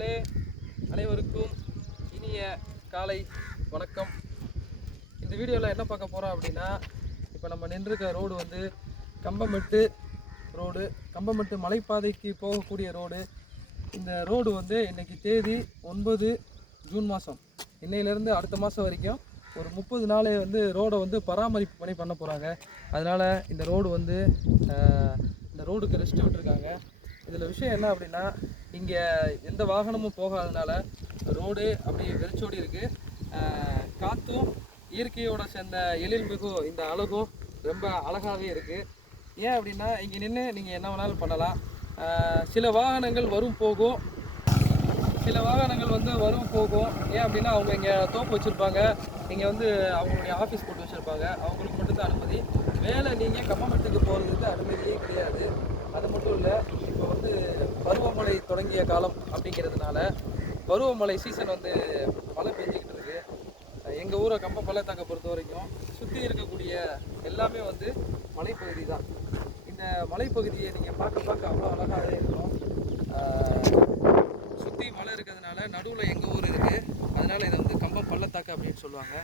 உறவுகளே, அனைவருக்கும் இனிய காலை வணக்கம். இந்த வீடியோவில் என்ன பார்க்க போகிறோம் அப்படின்னா, இப்போ நம்ம நின்றுருக்க ரோடு வந்து கம்பமெட்டு ரோடு, கம்பமெட்டு மலைப்பாதைக்கு போகக்கூடிய ரோடு. இந்த ரோடு வந்து இன்றைக்கி தேதி 9 ஜூன் மாதம். இன்னையிலேருந்து அடுத்த மாதம் வரைக்கும் ஒரு 30 நாளே வந்து ரோடை வந்து பராமரிப்பு பணி பண்ண போகிறாங்க. அதனால் இந்த ரோடு வந்து இந்த ரோடுக்கு ரெஸ்ட் விட்டுருக்காங்க. இதில் விஷயம் என்ன அப்படின்னா, இங்கே எந்த வாகனமும் போகாதனால ரோடு அப்படியே வெறிச்சோடி இருக்குது. காற்றும் இயற்கையோட சேர்ந்த எழில்மிகு இந்த அழகும் ரொம்ப அழகாகவே இருக்குது. ஏன் அப்படின்னா, இங்கே நின்று நீங்கள் என்ன வேணாலும் பண்ணலாம். சில வாகனங்கள் வரும் போகும், ஏன் அப்படின்னா அவங்க இங்கே தோப்பு வச்சுருப்பாங்க, இங்கே வந்து அவங்களுடைய ஆஃபீஸ் போட்டு வச்சுருப்பாங்க, அவங்களுக்கு மட்டும்தான் அனுமதி. மேலே நீங்கள் கம்பமெட்டுக்கு போகிறதுக்கு அனுமதியே கிடையாது. அது மட்டும் இல்லை, இப்போ வந்து பருவமழை தொடங்கிய காலம் அப்படிங்கிறதுனால பருவமழை சீசன் வந்து மழை பெஞ்சிக்கிட்டு இருக்கு. எங்கள் ஊரை கம்ப பள்ளத்தாக்கை பொறுத்த வரைக்கும் சுற்றி இருக்கக்கூடிய எல்லாமே வந்து மலைப்பகுதி தான். இந்த மலைப்பகுதியை நீங்கள் பார்க்க அவ்வளோ அழகாகவே இருக்கும். சுற்றி மலை இருக்கிறதுனால நடுவில் எங்கள் ஊர் இருக்குது, அதனால் இதை வந்து கம்பம் பள்ளத்தாக்கு அப்படின்னு சொல்லுவாங்க.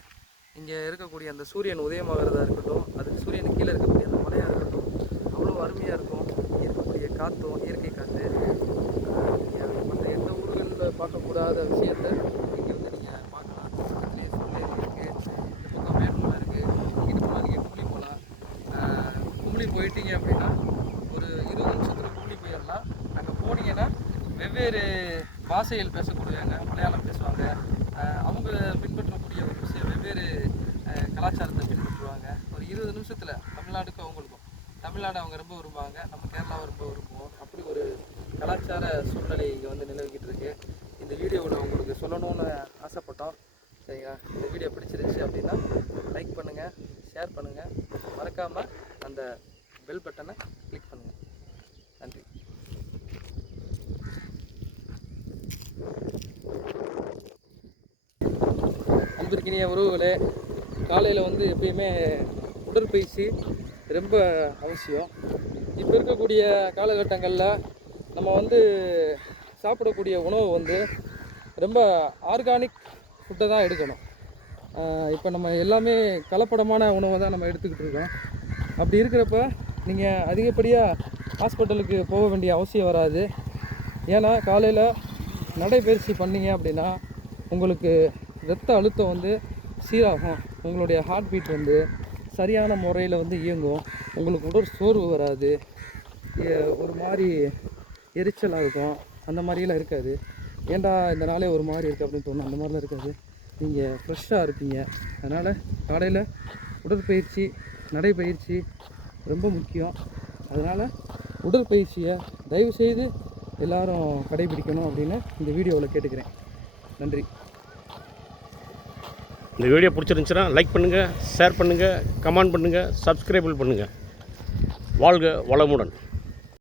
இங்கே இருக்கக்கூடிய அந்த சூரியன் உதயமாகிறதா இருக்கட்டும், அதுக்கு சூரியனுக்கு கீழே இருக்கக்கூடிய அந்த மலையாக இருக்கட்டும், அவ்வளோ அருமையாக இருக்கும். இருக்கக்கூடிய காற்றும், இயற்கை காற்று, மற்ற எந்த ஊர்களில் பார்க்கக்கூடாத விஷயத்தை இங்கே வந்து நீங்கள் பார்க்கலாம். பக்கத்துலேயே சூரியன் இருக்குது, இந்த பக்கம் மேற்குமலை இருக்குது, இங்கிட்டு போனால் நீங்கள் கும்பளி போகலாம். கும்பளி போயிட்டீங்க அப்படின்னா ஒரு 20 நிமிஷத்தில் கும்பளி போயிடலாம். அங்கே போனீங்கன்னா வெவ்வேறு பாஷைகள் பேசக்கூடியவங்க, மலையாளம் பேசுவாங்க, அவங்க பின்பற்றக்கூடிய ஒரு விஷயம் வெவ்வேறு கலாச்சாரத்தை பின்பற்றுவாங்க. ஒரு 20 நிமிஷத்தில் தமிழ்நாடுக்கும் அவங்களுக்கும், தமிழ்நாடு அவங்க ரொம்ப விரும்புவாங்க, நம்ம கேரளாவை ரொம்ப விரும்புவோம். அப்படி ஒரு கலாச்சார சூழ்நிலை இங்கே வந்து நிலவிக்கிட்டு இருக்கு. இந்த வீடியோவில் உங்களுக்கு சொல்லணும்னு ஆசைப்பட்டோம். சரிங்களா? இந்த வீடியோ பிடிச்சிருந்துச்சு அப்படின்னா லைக் பண்ணுங்கள், ஷேர் பண்ணுங்கள், மறக்காமல் அந்த பெல் பட்டனை கிளிக் பண்ணுங்கள். நன்றி. அன்பிற்கினிய உறவுகளே, காலையில் வந்து எப்பயுமே உடற்பயிற்சி ரொம்ப அவசியம். இப்போ இருக்கக்கூடிய காலகட்டங்களில் நம்ம வந்து சாப்பிடக்கூடிய உணவு வந்து ரொம்ப ஆர்கானிக் ஃபுட்டை தான் எடுக்கணும். இப்போ நம்ம எல்லாமே கலப்படமான உணவை தான் நம்ம எடுத்துக்கிட்டு இருக்கோம். அப்படி இருக்கிறப்ப நீங்கள் அதிகப்படியாக ஹாஸ்பிட்டலுக்கு போக வேண்டிய அவசியம் வராது. ஏன்னா காலையில் நடைப்பயிற்சி பண்ணிங்க அப்படின்னா உங்களுக்கு இரத்த அழுத்தம் வந்து சீராகும், உங்களுடைய ஹார்ட் பீட் வந்து சரியான முறையில் வந்து இயங்கும், உங்களுக்கு உடல் சோர்வு வராது, ஒரு மாதிரி எரிச்சலாக இருக்கும், அந்த மாதிரிலாம் இருக்காது. ஏன்டா இந்த நாளே ஒரு மாதிரி இருக்குது அப்படின்னு தோணும், அந்த மாதிரிலாம் இருக்காது. நீங்கள் ஃப்ரெஷ்ஷாக இருப்பீங்க. அதனால் காலையில் உடற்பயிற்சி, நடைப்பயிற்சி ரொம்ப முக்கியம். அதனால் உடற்பயிற்சியை தயவுசெய்து எல்லோரும் கடைபிடிக்கணும் அப்படின்னு இந்த வீடியோவில் கேட்டுக்கிறேன். நன்றி. இந்த வீடியோ பிடிச்சிருந்துச்சுன்னா லைக் பண்ணுங்கள், ஷேர் பண்ணுங்கள், கமெண்ட் பண்ணுங்கள், சப்ஸ்கிரைபிள் பண்ணுங்கள். வாழ்க வளமுடன்.